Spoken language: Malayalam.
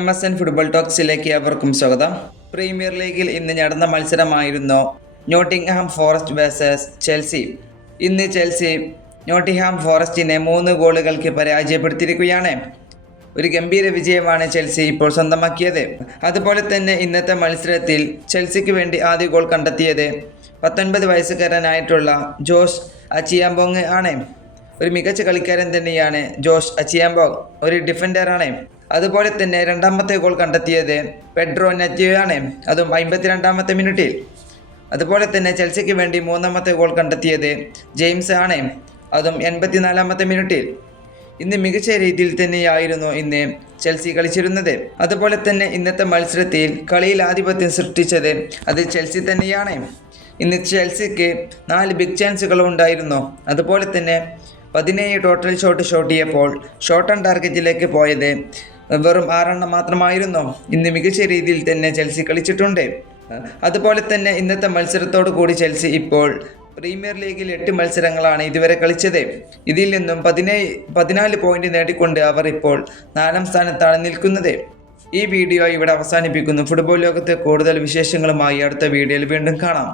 MSN ഫുട്ബോൾ ടോക്സിലേക്ക് അവർക്കും സ്വാഗതം. പ്രീമിയർ ലീഗിൽ ഇന്ന് നടന്ന മത്സരമായിരുന്നു നോട്ടിംഗ്ഹാം ഫോറസ്റ്റ് വേഴ്സസ് ചെൽസി. ഇന്ന് ചെൽസി നോട്ടിംഗ്ഹാം ഫോറസ്റ്റിനെ 3 ഗോളുകൾക്ക് പരാജയപ്പെടുത്തിയിരിക്കുകയാണ്. ഒരു ഗംഭീര വിജയമാണ് ചെൽസി ഇപ്പോൾ സ്വന്തമാക്കിയത്. അതുപോലെ തന്നെ ഇന്നത്തെ മത്സരത്തിൽ ചെൽസിക്ക് വേണ്ടി ആദ്യ ഗോൾ കണ്ടെത്തിയത് 19 വയസ്സുകാരനായിട്ടുള്ള ജോഷ് അച്ചിയാംബോങ് ആണ്. ഒരു മികച്ച കളിക്കാരൻ തന്നെയാണ് ജോഷ് അച്ചിയാംബോങ്, ഒരു ഡിഫൻഡറാണ്. അതുപോലെ തന്നെ രണ്ടാമത്തെ ഗോൾ കണ്ടെത്തിയത് പെഡ്രോ നെറ്റോയാണ്, അതും 52-ാമത്തെ മിനിറ്റിൽ. അതുപോലെ തന്നെ ചെൽസിക്ക് വേണ്ടി മൂന്നാമത്തെ ഗോൾ കണ്ടെത്തിയത് ജെയിംസ് ആണ്, അതും 84-ാമത്തെ മിനിറ്റിൽ. ഇന്ന് മികച്ച രീതിയിൽ തന്നെയായിരുന്നു ഇന്ന് ചെൽസി കളിച്ചിരുന്നത്. അതുപോലെ തന്നെ ഇന്നത്തെ മത്സരത്തിൽ കളിയിൽ ആധിപത്യം സൃഷ്ടിച്ചത് അത് ചെൽസി തന്നെയാണ്. ഇന്ന് ചെൽസിക്ക് 4 ബിഗ് ചാൻസുകളും ഉണ്ടായിരുന്നു. അതുപോലെ തന്നെ 17 ടോട്ടൽ ഷോട്ട് ചെയ്യപ്പോൾ ഷോട്ട് ഓൺ ടാർഗറ്റിലേക്ക് പോയത് വെറും 6 മാത്രമായിരുന്നു. ഇന്ന് മികച്ച രീതിയിൽ തന്നെ ചെൽസി കളിച്ചിട്ടുണ്ട്. അതുപോലെ തന്നെ ഇന്നത്തെ മത്സരത്തോടു കൂടി ചെൽസി ഇപ്പോൾ പ്രീമിയർ ലീഗിൽ 8 മത്സരങ്ങളാണ് ഇതുവരെ കളിച്ചത്. ഇതിൽ നിന്നും 14 പോയിന്റ് നേടിക്കൊണ്ട് അവർ ഇപ്പോൾ 4ാം സ്ഥാനത്താണ് നിൽക്കുന്നത്. ഈ വീഡിയോ ഇവിടെ അവസാനിപ്പിക്കുന്നു. ഫുട്ബോൾ ലോകത്തെ കൂടുതൽ വിശേഷങ്ങളുമായി അടുത്ത വീഡിയോയിൽ വീണ്ടും കാണാം.